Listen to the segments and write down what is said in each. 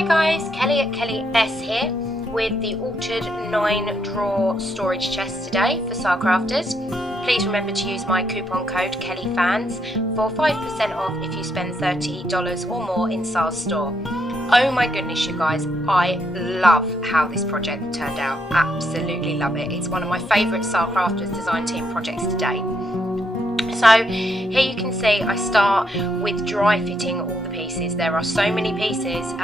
Hi guys, Kelly at Kelly S here with the altered 9-drawer storage chest today for Sacrafters. Please remember to use my coupon code KellyFans for 5% off if you spend $30 or more in Sar's store. Oh my goodness you guys, I love how this project turned out. Absolutely love it. It's one of my favourite Sacrafters design team projects to date. So here you can see I start with dry fitting all the pieces. There are so many pieces,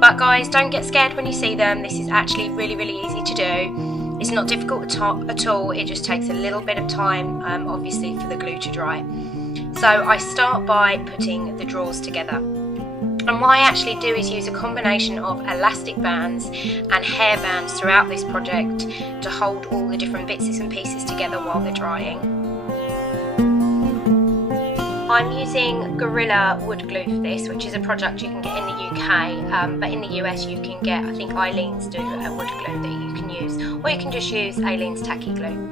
but guys, don't get scared when you see them. This is actually really easy to do. It's not difficult at all. It just takes a little bit of time, obviously, for the glue to dry. So I start by putting the drawers together. And what I actually do is use a combination of elastic bands and hair bands throughout this project to hold all the different bits and pieces together while they're drying. I'm using Gorilla wood glue for this, which is a product you can get in the UK, but in the US you can get, I think Eileen's do a wood glue that you can use, or you can just use Eileen's tacky glue.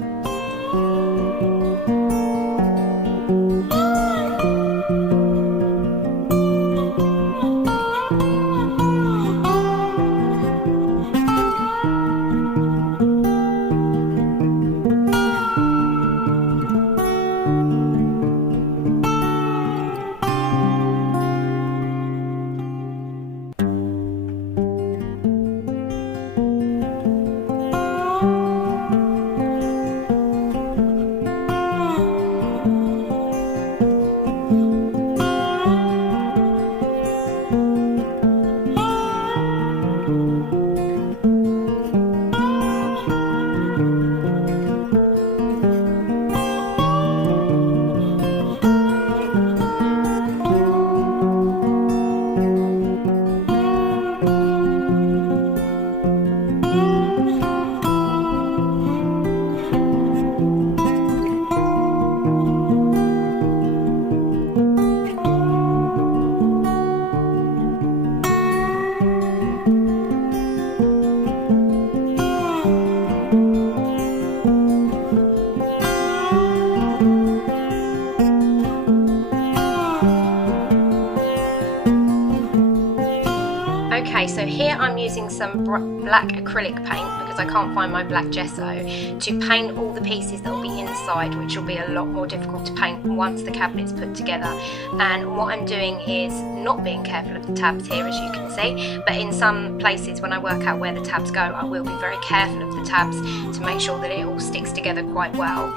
Okay, so here I'm using some black acrylic paint because I can't find my black gesso to paint all the pieces that will be inside, which will be a lot more difficult to paint once the cabinet's put together. And what I'm doing is not being careful of the tabs here, as you can see, but in some places when I work out where the tabs go, I will be very careful of the tabs to make sure that it all sticks together quite well.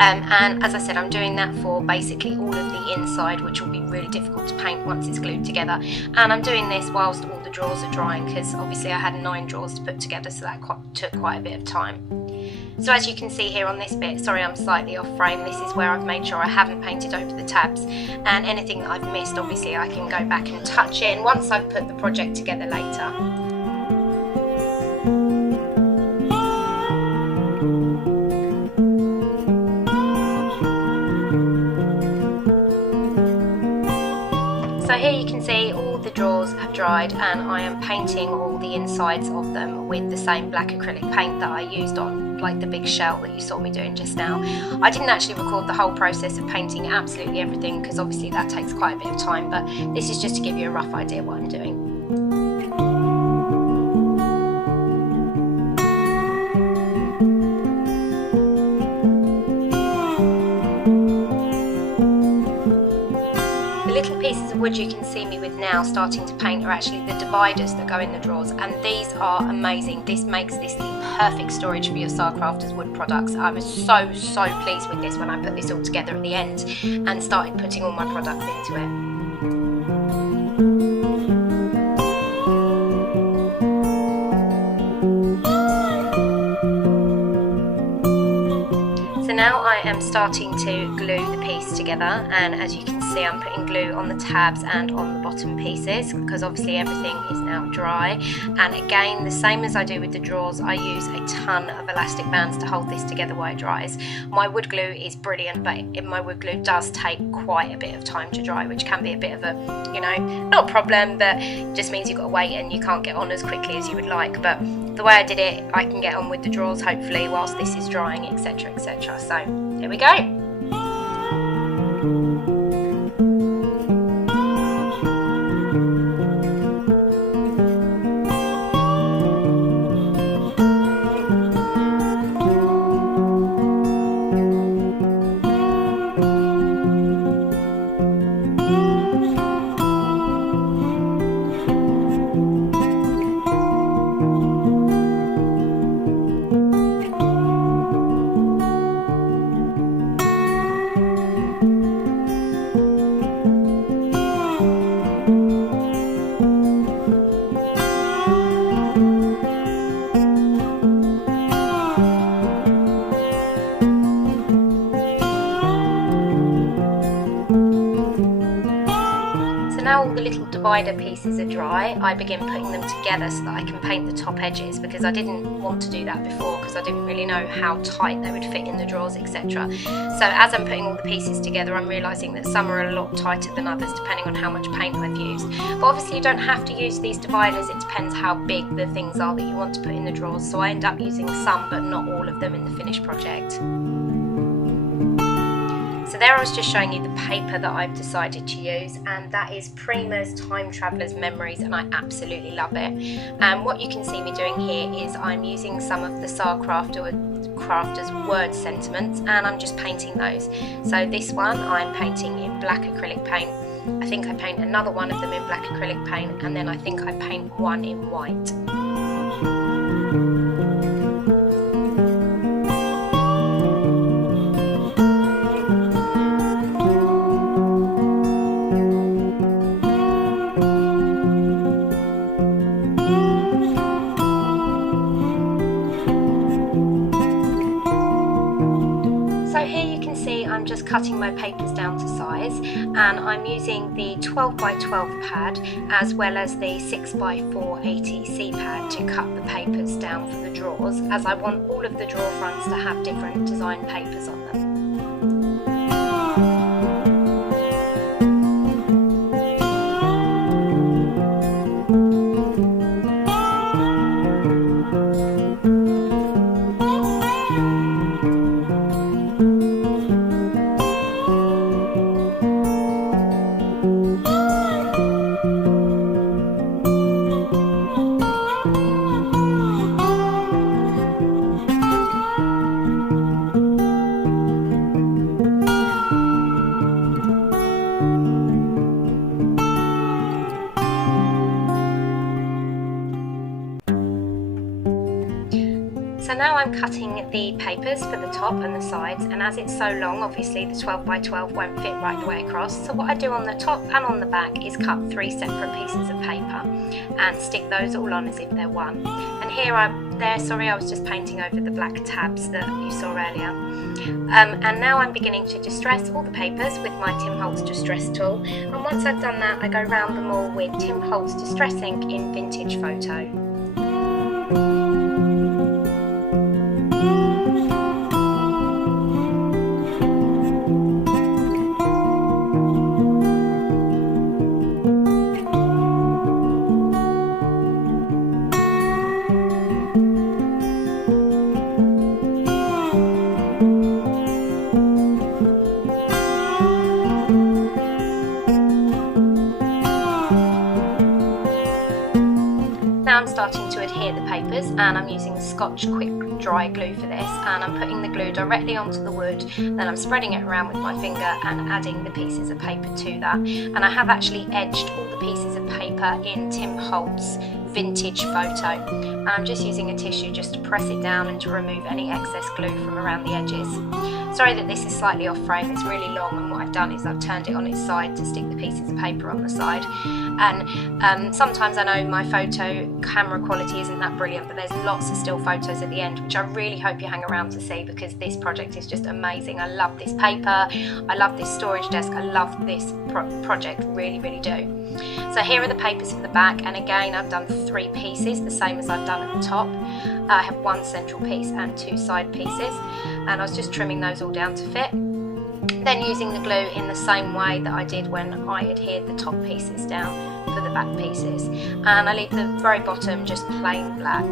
And as I said, I'm doing that for basically all of the inside, which will be really difficult to paint once it's glued together. And I'm doing this whilst all the drawers are drying, because obviously I had 9 drawers to put together, so that took quite a bit of time. So as you can see here on this bit, sorry I'm slightly off frame, this is where I've made sure I haven't painted over the tabs, and anything that I've missed, obviously I can go back and touch in once I've put the project together later. So here you can see all the drawers have dried, and I am painting all the insides of them with the same black acrylic paint that I used on like the big shell that you saw me doing just now. I didn't actually record the whole process of painting absolutely everything because obviously that takes quite a bit of time, but this is just to give you a rough idea what I'm doing. Pieces of wood you can see me with now starting to paint are actually the dividers that go in the drawers, and these are amazing. This makes this the perfect storage for your Sacrafters wood products. I was so pleased with this when I put this all together at the end and started putting all my products into it. So now I am starting to glue the piece together, and as you can see I'm putting glue on the tabs and on the bottom pieces because obviously everything is now dry. And again, the same as I do with the drawers, I use a ton of elastic bands to hold this together while it dries. My wood glue is brilliant, but my wood glue does take quite a bit of time to dry, which can be a bit of a, you know, not a problem, but just means you've got to wait and you can't get on as quickly as you would like. But the way I did it, I can get on with the drawers hopefully whilst this is drying, etc, etc. So here we go. now all the little divider pieces are dry, I begin putting them together so that I can paint the top edges, because I didn't want to do that before because I didn't really know how tight they would fit in the drawers, etc. So as I'm putting all the pieces together, I'm realising that some are a lot tighter than others depending on how much paint I've used. But obviously you don't have to use these dividers, it depends how big the things are that you want to put in the drawers. So I end up using some but not all of them in the finished project. So there I was just showing you the paper that I've decided to use, and that is Prima's Time Traveller's Memories, and I absolutely love it. And what you can see me doing here is I'm using some of the Sacrafters word sentiments, and I'm just painting those. So this one I'm painting in black acrylic paint. I think I paint another one of them in black acrylic paint, and then I think I paint one in white. So here you can see I'm just cutting my papers down to size, and I'm using the 12x12 pad as well as the 6x4 ATC pad to cut the papers down for the drawers, as I want all of the drawer fronts to have different design papers on them. So now I'm cutting the papers for the top and the sides, and as it's so long, obviously the 12x12 won't fit right the way across. So what I do on the top and on the back is cut 3 separate pieces of paper and stick those all on as if they're one. And here I was just painting over the black tabs that you saw earlier. And now I'm beginning to distress all the papers with my Tim Holtz Distress tool, and once I've done that I go round them all with Tim Holtz Distress ink in Vintage Photo. Now I'm starting to adhere the papers, and I'm using Scotch Quick Dry Glue for this, and I'm putting the glue directly onto the wood, then I'm spreading it around with my finger and adding the pieces of paper to that. And I have actually edged all the pieces of paper in Tim Holtz Vintage Photo, and I'm just using a tissue just to press it down and to remove any excess glue from around the edges. Sorry that this is slightly off frame, it's really long, and what I've done is I've turned it on its side to stick the pieces of paper on the side. And sometimes I know my photo camera quality isn't that brilliant, but there's lots of still photos at the end, which I really hope you hang around to see, because this project is just amazing. I love this paper, I love this storage desk, I love this project, really, really do. So here are the papers for the back, and again I've done 3 pieces, the same as I've done at the top. I have 1 central piece and 2 side pieces, and I was just trimming those all down to fit. Then using the glue in the same way that I did when I adhered the top pieces down for the back pieces, and I leave the very bottom just plain black.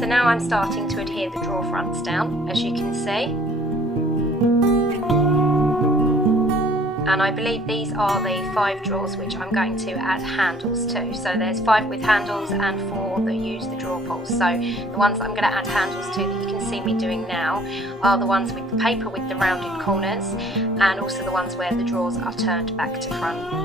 So now I'm starting to adhere the drawer fronts down, as you can see. And I believe these are the 5 drawers which I'm going to add handles to. So there's 5 with handles and 4 that use the drawer pulls. So the ones that I'm going to add handles to that you can see me doing now are the ones with the paper with the rounded corners, and also the ones where the drawers are turned back to front.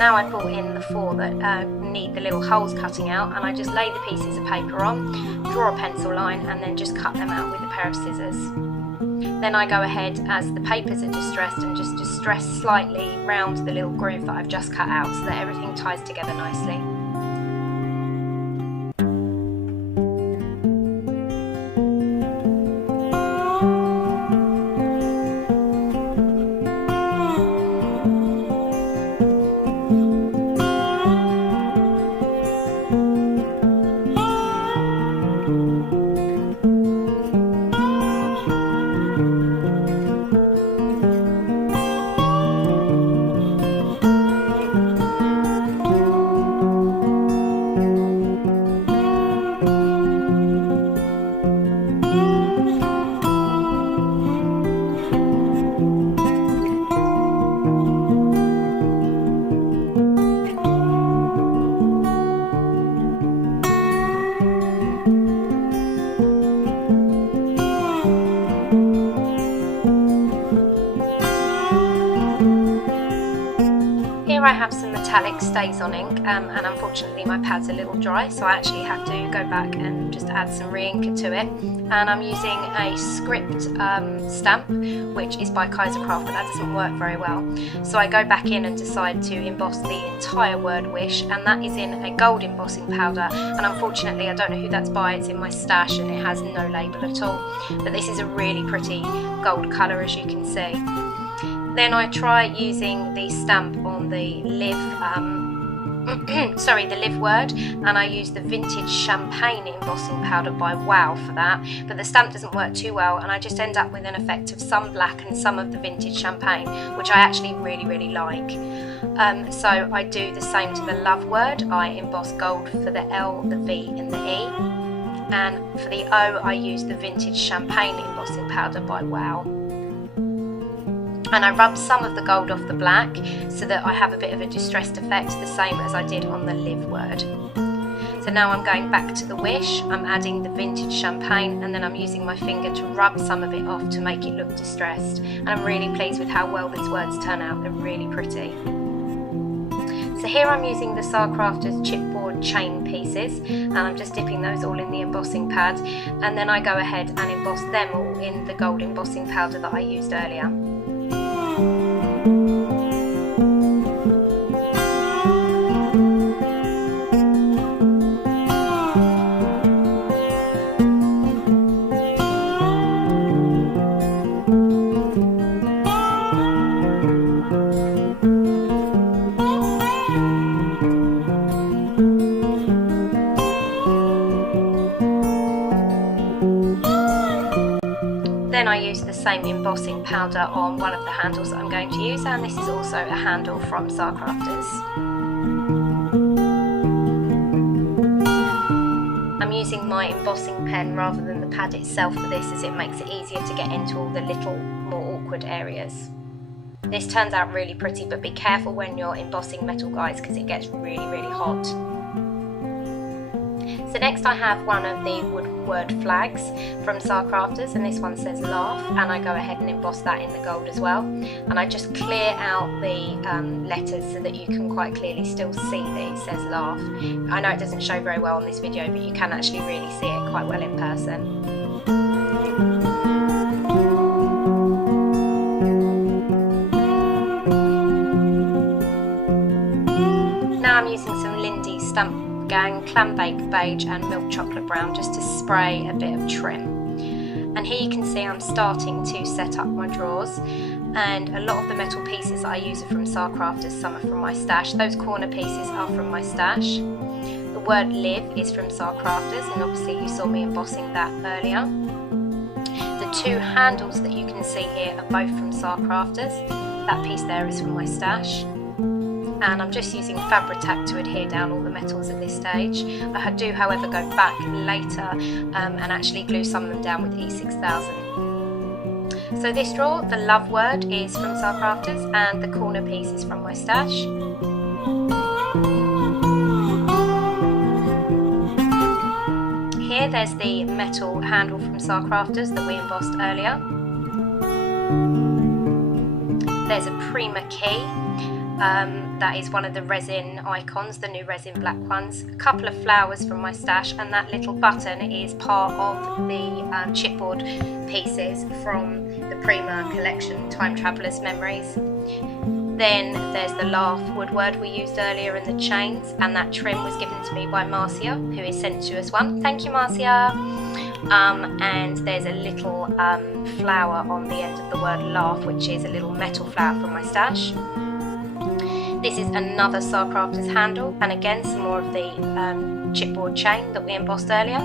Now I've brought in the 4 that need the little holes cutting out, and I just lay the pieces of paper on, draw a pencil line, and then just cut them out with a pair of scissors. Then I go ahead, as the papers are distressed, and just distress slightly round the little groove that I've just cut out so that everything ties together nicely. Here I have some metallic stays-on ink, and unfortunately my pad's a little dry, so I actually have to go back and just add some re-inker to it. And I'm using a script stamp, which is by Sacrafters, but that doesn't work very well. So I go back in and decide to emboss the entire word wish, and that is in a gold embossing powder. And unfortunately I don't know who that's by, it's in my stash and it has no label at all. But this is a really pretty gold colour, as you can see. Then I try using the stamp on the live, the live word, and I use the vintage champagne embossing powder by Wow for that, but the stamp doesn't work too well, and I just end up with an effect of some black and some of the vintage champagne, which I actually really like. So I do the same to the love word. I emboss gold for the L, the V and the E, and for the O I use the vintage champagne embossing powder by Wow. And I rub some of the gold off the black so that I have a bit of a distressed effect, the same as I did on the live word. So now I'm going back to the wish, I'm adding the vintage champagne, and then I'm using my finger to rub some of it off to make it look distressed. And I'm really pleased with how well these words turn out, they're really pretty. So here I'm using the Sacrafters chipboard chain pieces, and I'm just dipping those all in the embossing pad, and then I go ahead and emboss them all in the gold embossing powder that I used earlier. Then I use the same embossing powder on one of the handles that I'm going to use, and this is also a handle from Sacrafters. I'm using my embossing pen rather than the pad itself for this, as it makes it easier to get into all the little more awkward areas. This turns out really pretty, but be careful when you're embossing metal, guys, because it gets really hot. So next I have one of the word flags from Sacrafters, and this one says laugh, and I go ahead and emboss that in the gold as well. And I just clear out the letters so that you can quite clearly still see that it says laugh. I know it doesn't show very well on this video, but you can actually really see it quite well in person. Now I'm using some Lindy's Stamp Gang Clam Bake Beige and Milk Chocolate Brown just to spray a bit of trim. And here you can see I'm starting to set up my drawers, and a lot of the metal pieces that I use are from Sacrafters, some are from my stash. Those corner pieces are from my stash. The word live is from Sacrafters, and obviously you saw me embossing that earlier. The two handles that you can see here are both from Sacrafters. That piece there is from my stash. And I'm just using Fabri-Tac to adhere down all the metals at this stage. I do, however, go back later and actually glue some of them down with E6000. So this drawer, the love word, is from Sacrafters, and the corner piece is from my stash. Here there's the metal handle from Sacrafters that we embossed earlier. There's a Prima key. that is one of the resin icons, the new resin black ones. A couple of flowers from my stash, and that little button is part of the chipboard pieces from the Prima collection, Time Traveller's Memories. Then there's the laugh woodward we used earlier in the chains, and that trim was given to me by Marcia, who is sent to us one. Thank you, Marcia. And there's a little flower on the end of the word laugh, which is a little metal flower from my stash. This is another Sacrafters handle, and again some more of the chipboard chain that we embossed earlier.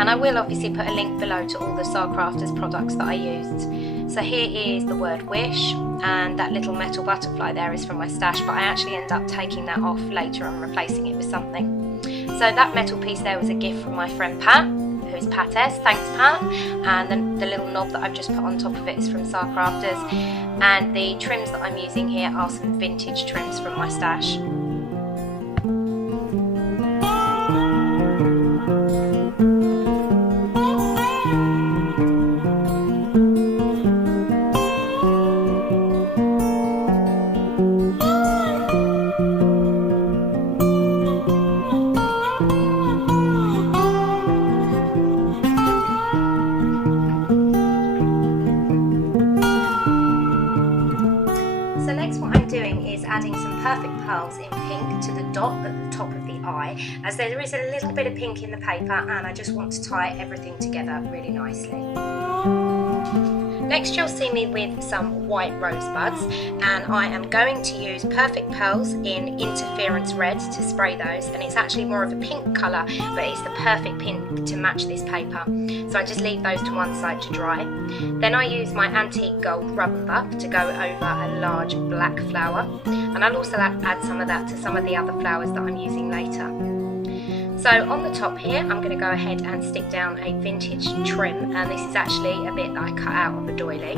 And I will obviously put a link below to all the Sacrafters products that I used. So here is the word wish, and that little metal butterfly there is from my stash, but I actually end up taking that off later and replacing it with something. So that metal piece there was a gift from my friend Pat, who's Pat S. Thanks, Pat. And then the little knob that I've just put on top of it is from Sacrafters. And the trims that I'm using here are some vintage trims from my stash. Adding some perfect pearls in pink to the dot at the top of the eye, as there is a little bit of pink in the paper, and I just want to tie everything together really nicely. Next you'll see me with some white rosebuds, and I am going to use Perfect Pearls in Interference Red to spray those, and it's actually more of a pink colour, but it's the perfect pink to match this paper. So I just leave those to one side to dry. Then I use my Antique Gold Rubber Buff to go over a large black flower, and I'll also add some of that to some of the other flowers that I'm using later. So on the top here, I'm going to go ahead and stick down a vintage trim, and this is actually a bit that I cut out of a doily.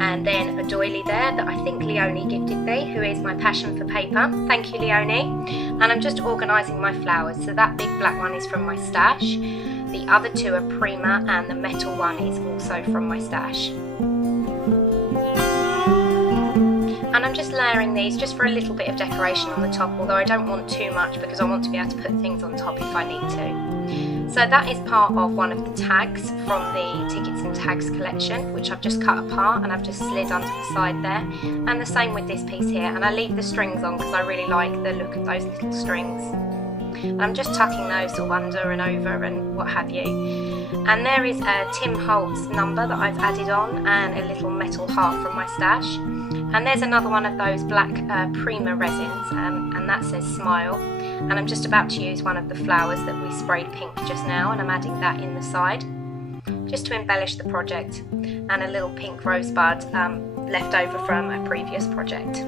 And then a doily there that I think Leonie gifted me, who is my passion for paper. Thank you, Leonie. And I'm just organising my flowers. So that big black one is from my stash. The other two are Prima, and the metal one is also from my stash. And I'm just layering these just for a little bit of decoration on the top, although I don't want too much because I want to be able to put things on top if I need to. So that is part of one of the tags from the Tickets and Tags collection, which I've just cut apart and I've just slid onto the side there. And the same with this piece here, and I leave the strings on because I really like the look of those little strings. And I'm just tucking those sort of under and over and what have you. And there is a Tim Holtz number that I've added on, and a little metal heart from my stash. And there's another one of those black Prima resins, and that says Smile. And I'm just about to use one of the flowers that we sprayed pink just now, and I'm adding that in the side, just to embellish the project. And a little pink rosebud left over from a previous project.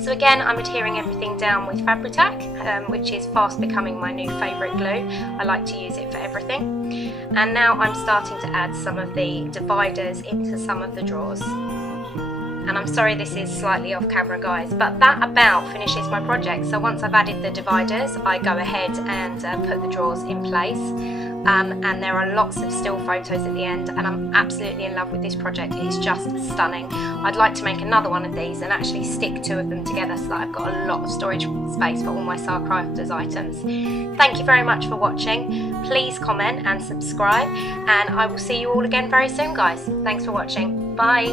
So again, I'm adhering everything down with Fabri-Tac, which is fast becoming my new favourite glue. I like to use it for everything. And now I'm starting to add some of the dividers into some of the drawers. And I'm sorry this is slightly off camera, guys, but that about finishes my project. So once I've added the dividers, I go ahead and put the drawers in place. And there are lots of still photos at the end, and I'm absolutely in love with this project. It's just stunning. I'd like to make another one of these and actually stick two of them together so that I've got a lot of storage space for all my Sacrafters items. Thank you very much for watching. Please comment and subscribe, and I will see you all again very soon, guys. Thanks for watching. Bye.